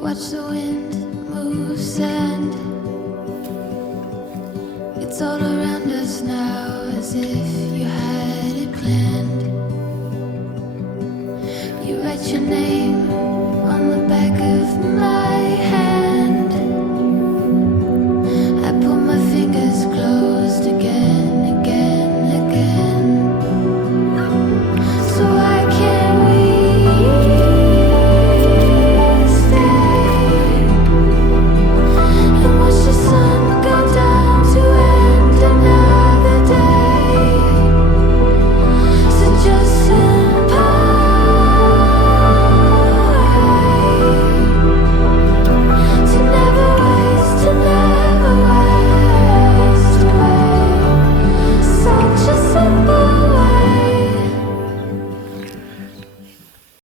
watch the wind move sand. It's all around us now, as if you had it planned. You write your name